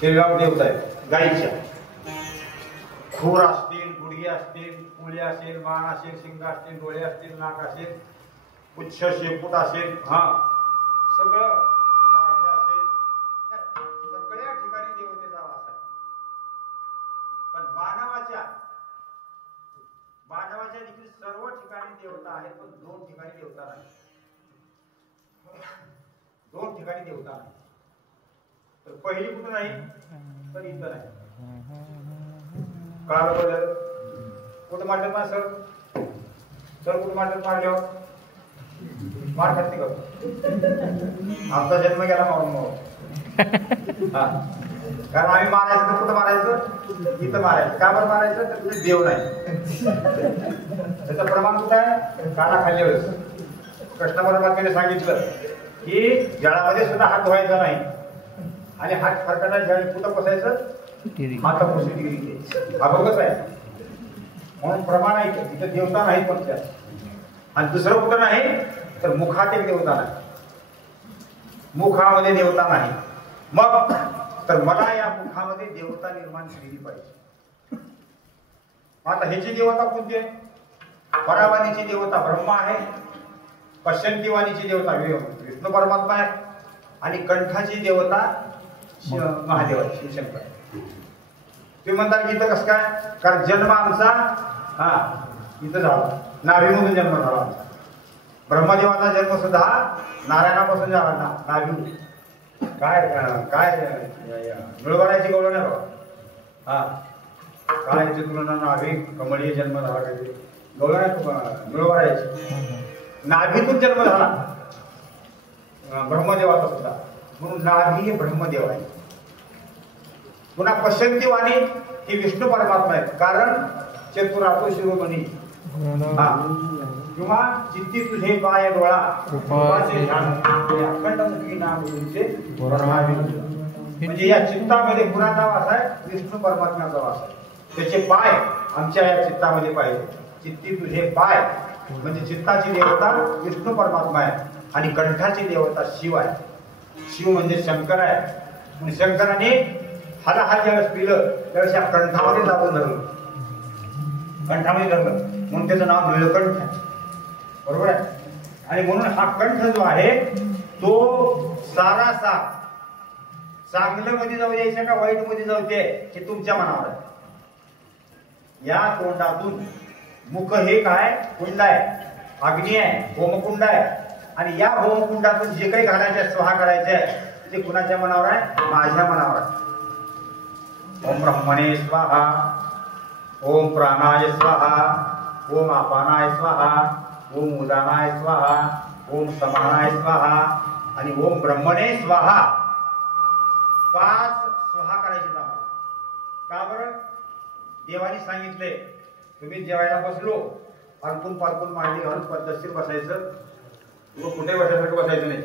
शेळगाव देवता आहे गाईच्या. खूर असतील, गुडघे असतील, पुळे असेल, मान असेल, शिंग असतील, डोळे असतील, नाक असेल, पुच्छ शेपूट असेल, हा सगळं नाभे असेल, सगळ्या ठिकाणी देवतेचा वास आहे. पण मानवाच्या देखील सर्व ठिकाणी देवता आहे, पण 2 ठिकाणी देवता नाही. 2 ठिकाणी देवता नाही. तर पहिली कुठं नाही तर इथं नाही. काल बोललं कुठं मारलं ना सर कुठं मारलं मारल्यावर मार खाते का? आमचा जन्म गेला मारून हा, कारण आम्ही मारायचं तर कुठं मारायचं? इथं मारायचं. का बरं मारायचं? तर तिथे देव नाही. त्याचं प्रमाण कुठं आहे? काना खाल्ल्यावर. कृष्ण परमात्म्याने सांगितलं की जळामध्ये सुद्धा हात धुवायचा नाही आणि हात फरकणार ज्यावेळी कुठं बसायचं? मातापुरुषी डिग्री घ्यायची. हा बघत आहे म्हणून प्रमाण आहे. तिथं देवता नाही पण त्यात. आणि दुसरं कुठं नाही तर मुखात एक देवता नाही. मुखामध्ये देवता नाही. मग तर मला या मुखामध्ये देवता निर्माण केली पाहिजे. आता ह्याची देवता कोणती आहे? परावाणीची देवता ब्रह्मा आहे. पश्चंतीवाणीची देवता विष्णू परमात्मा आहे. आणि कंठाची देवता महादेव आहे, शिवशंकर. तुम्ही म्हणता की इथं कसं काय? कारण जन्म आमचा इथं झाला, नाभीमधून जन्म झाला. ब्रह्मदेवाचा जन्म सुद्धा नारायणापासून झाला ना, नाभी. काय काय मिळवण्याची गौरव नाही बघा. हा काय तुलना नाभी कमळीय जन्म झाला काहीतरी गौरव मिळवायची. नाभीतून जन्म झाला ब्रह्मदेवाचा सुद्धा, म्हणून नाभी हे ब्रह्मदेव आहे. पुन्हा पश्चंतीवाणी ही विष्णू परमात्मा आहेत. कारण चतुरातो शिरोमणी किंवा चित्ती तुझे पाय डोळा अखंड मुखी नाम तुझे. म्हणजे या चित्तामध्ये कुणाचा वास आहे? विष्णू परमात्म्याचा वास आहे. त्याचे पाय आमच्या या चित्तामध्ये पाहिजे. चित्ती तुझे पाय म्हणजे चित्ताची देवता विष्णू परमात्मा आहे आणि कंठाची देवता शिव आहे. शिव म्हणजे शंकर आहे. म्हणजे शंकराने हात ज्यावेळेस पिलं त्यावेळेस या कंठामध्ये दाबून धरलं, कंठामध्ये धरलं, म्हणून त्याचं नाव नीलकंठ आहे. बरोबर आहे. आणि म्हणून हा कंठ जो आहे तो सारा चांगलं मध्ये जाऊ द्यायचं का वाईट मध्ये जाऊ द्याय हे तुमच्या मनावर आहे. या तोंडातून मुख हे काय कुंड आहे, अग्नी आहे, होमकुंड आहे. आणि या होमकुंडातून जे काही घालायचे स्वाहा करायचे आहे ते कुणाच्या मनावर आहे? माझ्या मनावर आहे. ओम ब्रह्मणे स्वाहा, ओम प्राणाय स्वाहा, ओम अपानाय स्वाहा, ओम उदानाय स्वाहा, ओम समानाय स्वाहा आणि ओम ब्रह्मणे स्वाहा. 5 स्वाहा करायचे आम्हाला. का बरं? देवानी सांगितले तुम्ही जेवायला बसलो हलकून पालकून मांडी घालून पद्धतशीर बसायचं. कुठे बसायसारखं बसायचं नाही.